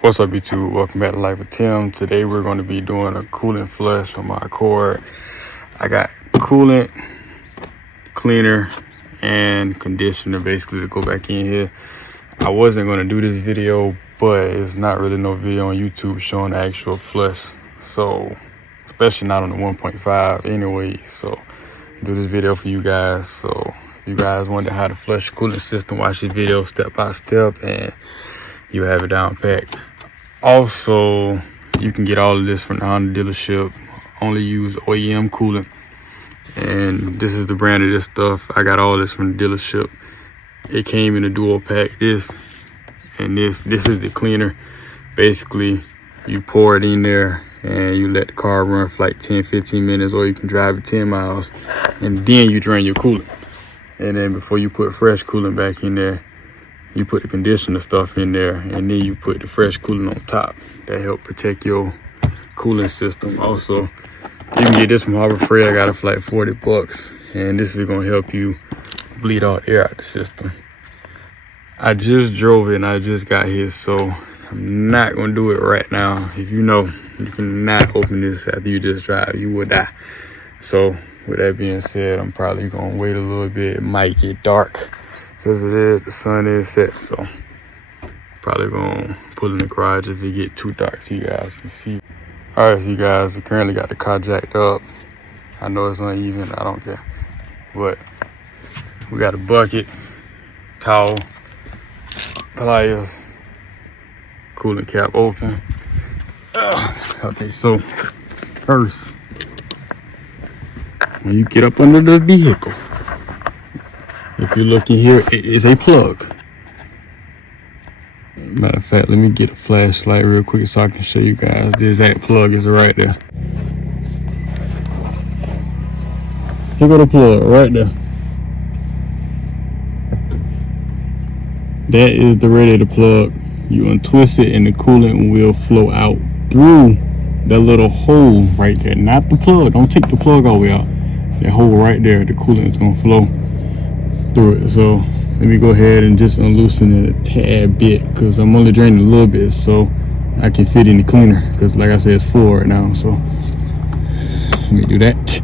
What's up, YouTube? Welcome back to Life with Tim. Today we're going to be doing a coolant flush on my Accord. I got coolant, cleaner, and conditioner basically to go back in here. I wasn't going to do this video, but it's not really no video on YouTube showing the actual flush. So, especially not on the 1.5 anyway. So, do this video for you guys. So, if you guys wonder how to flush the coolant system, watch this video step by step and you have it down packed. Also, you can get all of this from the Honda dealership. Only use OEM coolant, and this is the brand of this stuff. I got all this from the dealership. It came in a dual pack. This and this is the cleaner. Basically, you pour it in there and you let the car run for like 10-15 minutes, or you can drive it 10 miles, and then you drain your coolant. And then before you put fresh coolant back in there, you put the conditioner stuff in there, and then you put the fresh coolant on top. That help protect your cooling system. Also, you can get this from Harbor Freight. I got it for like 40 bucks, and this is gonna help you bleed all the air out the system. I just drove it and I just got here, so I'm not gonna do it right now. If you know, you cannot open this after you just drive, you will die. So with that being said, I'm probably gonna wait a little bit. It might get dark because the sun is set, so probably gonna pull in the garage if it get too dark so you guys can see. All right, so you guys, we currently got the car jacked up. I know it's uneven, I don't care, but we got a bucket, towel, pliers, coolant cap open. Okay, so first, when you get up under the vehicle, if you look in here, it is a plug. Matter of fact, let me get a flashlight real quick so I can show you guys. The exact plug is right there. Here go the plug right there. That is the radiator plug. You untwist it and the coolant will flow out through that little hole right there. Not the plug. Don't take the plug all the way out. That hole right there, the coolant is gonna flow through it. So let me go ahead and just unloosen it a tad bit, because I'm only draining a little bit so I can fit in the cleaner, because like I said, it's full right now. So let me do that.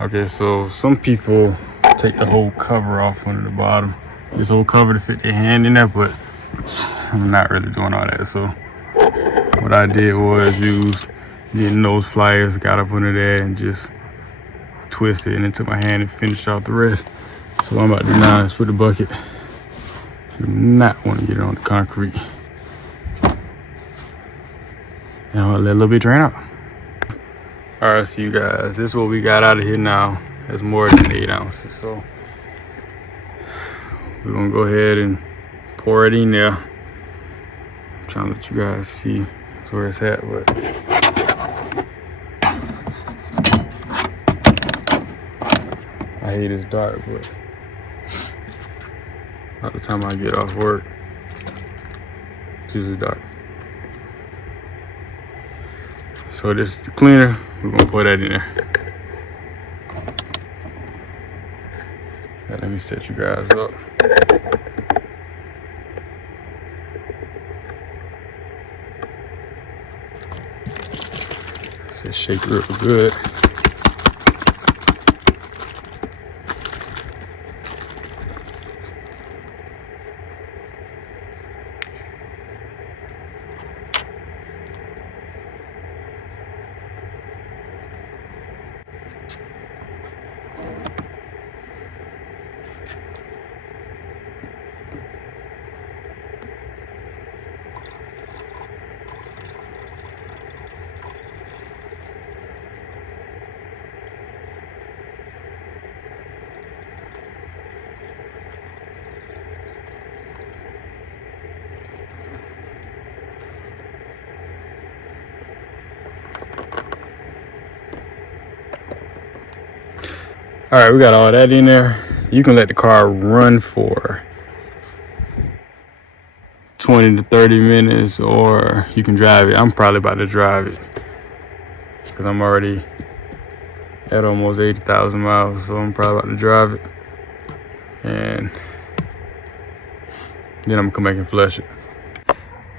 Okay, so some people take the whole cover off under the bottom, this whole cover to fit their hand in there, but I'm not really doing all that. So what I did was use the nose pliers, got up under there and just twist it, and then took my hand and finished off the rest. So what I'm about to do now is put the bucket. Do not want to get it on the concrete. And I'll let a little bit drain out. All right, so you guys, this is what we got out of here now. It's more than 8 ounces. So we're gonna go ahead and pour it in there. I'm trying to let you guys see where it's at, but I hate it's dark, but by the time I get off work, it's usually dark. So this is the cleaner. We're gonna pour that in there. Let me set you guys up. Let's shake real good. All right, we got all that in there. You can let the car run for 20 to 30 minutes, or you can drive it. I'm probably about to drive it because I'm already at almost 80,000 miles, so I'm probably about to drive it. And Then I'm gonna come back and flush it.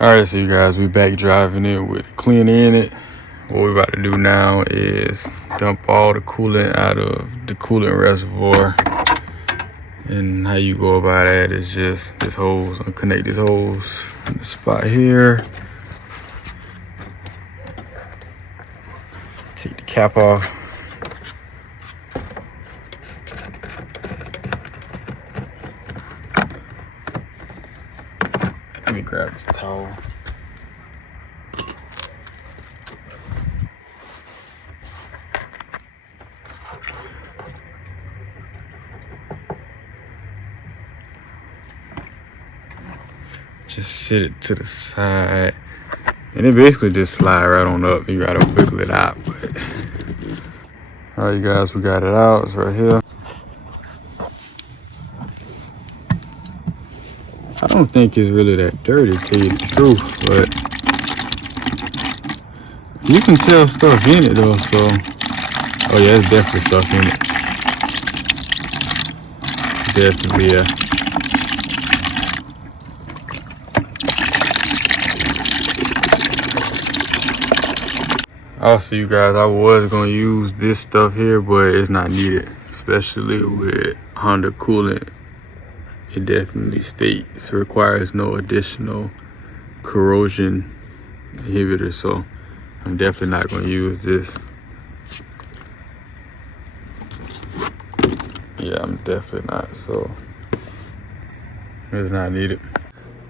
Alright, so you guys, we back driving it with the cleaner in it. What we're about to do now is dump all the coolant out of the coolant reservoir. And how you go about that is just this hose. I'll connect this hose in the spot here. Take the cap off. Let me grab this towel. Just sit it to the side, and it basically just slide right on up. You gotta wiggle it out, but all right, you guys, we got it out. It's right here. I don't think it's really that dirty, to tell you the truth, but you can tell stuff in it though. So, oh yeah, there's definitely stuff in it. Definitely, yeah. Also, you guys, I was gonna use this stuff here, but it's not needed, especially with Honda coolant. It definitely states it requires no additional corrosion inhibitor, so I'm definitely not gonna use this. Yeah, I'm definitely not, so it's not needed.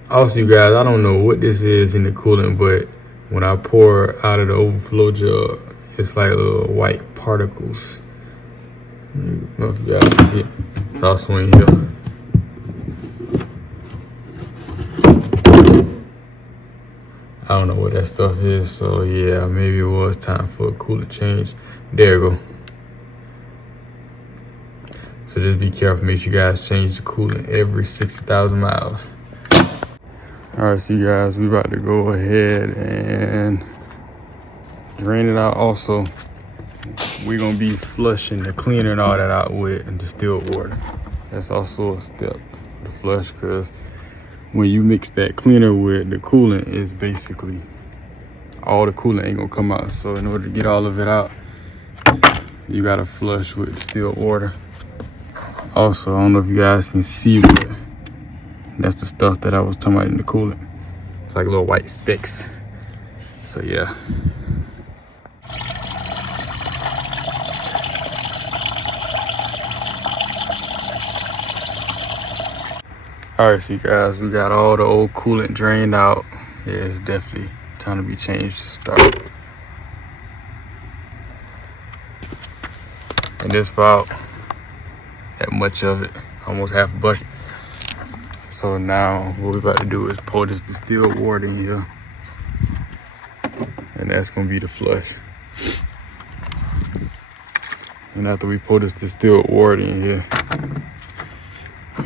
Also, you guys, I don't know what this is in the coolant, but when I pour out of the overflow jug, it's like little white particles. I don't know if you guys can see it. It's also in here. I don't know what that stuff is, so yeah, maybe it was time for a coolant change. There you go. So just be careful, make sure you guys change the coolant every 60,000 miles. All right, so you guys, we about to go ahead and drain it out. Also, we're gonna be flushing the cleaner and all that out with distilled water. That's also a step to flush, because when you mix that cleaner with the coolant, it's basically all the coolant ain't gonna come out. So in order to get all of it out, you gotta flush with distilled water. Also, I don't know if you guys can see, but that's the stuff that I was talking about in the coolant. It's like little white specks. So yeah. All right, so you guys, we got all the old coolant drained out. Yeah, it's definitely time to be changed to start. And this about that much of it, almost half a bucket. So now what we're about to do is pour this distilled water in here, and that's gonna be the flush. And after we pour this distilled water in here,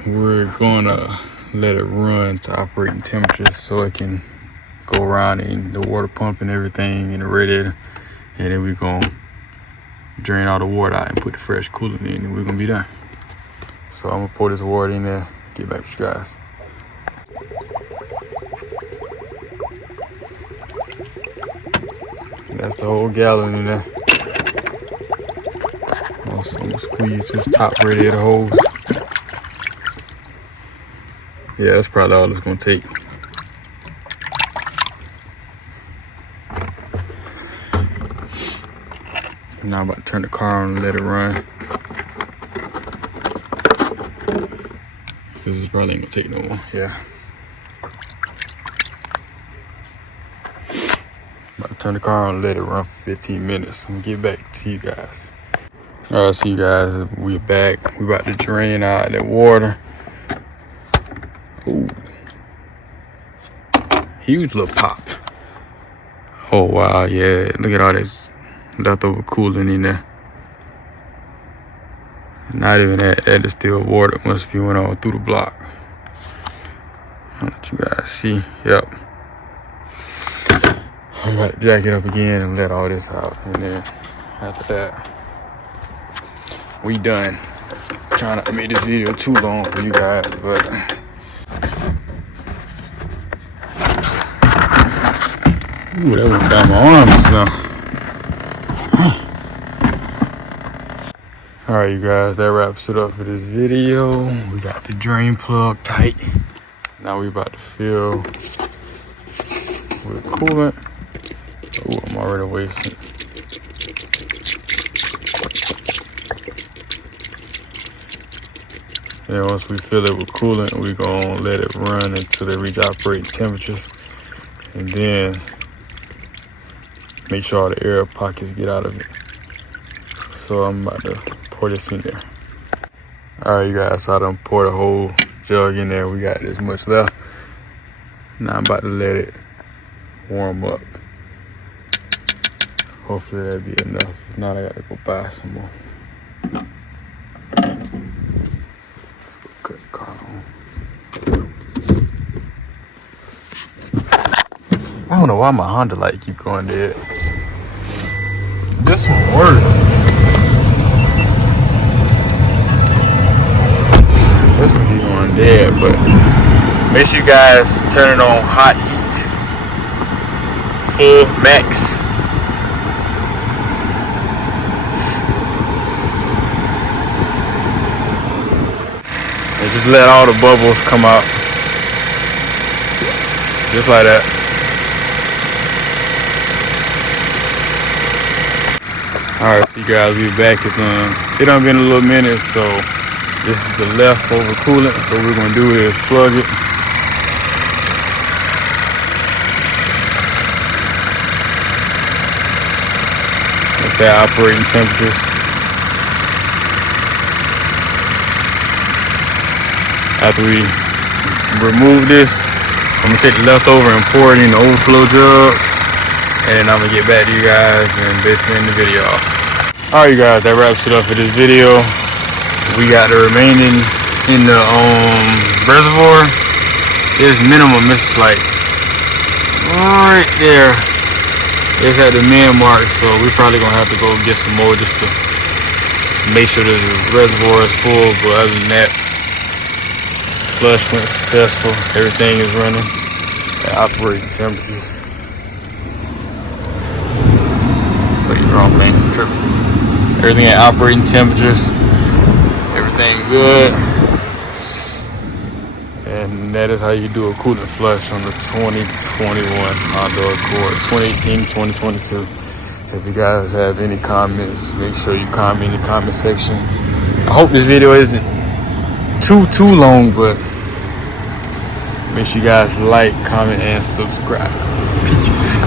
we're gonna let it run to operating temperature so it can go around in the water pump and everything in the radiator. And then we're gonna drain all the water out and put the fresh coolant in, and we're gonna be done. So I'm gonna pour this water in there, get back with you guys. And that's the whole gallon in there. Also, I'm gonna squeeze this top radiator hose. Yeah, that's probably all it's gonna take. Now I'm about to turn the car on and let it run. This is probably ain't gonna take no more, yeah. About to turn the car on and let it run for 15 minutes. I'm gonna get back to you guys. All right, so you guys, we're back. We're about to drain out that water. Ooh. Huge little pop. Oh wow, yeah, look at all this leftover coolant in there. Not even that distilled water must be went all through the block. I'll let you guys see. Yep. I'm about to jack it up again and let all this out. And then after that, we done. Trying not to make this video too long for you guys, but Ooh, that went down my arms now. Alright, you guys, that wraps it up for this video. We got the drain plug tight. Now we about to fill with coolant. Oh, I'm already wasting. And once we fill it with coolant, we're gonna let it run until they reach operating temperatures. And then make sure all the air pockets get out of it. So I'm about to pour this in there. Alright, you guys, so I done poured a whole jug in there. We got this much left. Now I'm about to let it warm up. Hopefully that'll be enough. If not, I gotta go buy some more. Let's go cut the car on. I don't know why my Honda light keep going dead. This one works. This one keep going dead, but make sure you guys turn it on hot heat, full max. And just let all the bubbles come out, just like that. Alright, you guys, we back. It done been a little minute, so this is the leftover coolant. So what we're gonna do is plug it. Let's say operating temperatures. After we remove this, I'm gonna take the leftover and pour it in the overflow jug. And I'm gonna get back to you guys and basically end the video off. Alright, you guys, that wraps it up for this video. We got the remaining in the reservoir. It's minimum, it's like right there. It's at the min mark, so we're probably gonna have to go get some more just to make sure the reservoir is full. But other than that, flush went successful. Everything is running at operating temperatures. Wrong thing. Everything at operating temperatures. Everything good. And that is how you do a coolant flush on the 2021 Honda Accord, 2018-2022. If you guys have any comments, make sure you comment in the comment section. I hope this video isn't too long, but make sure you guys like, comment, and subscribe. Peace.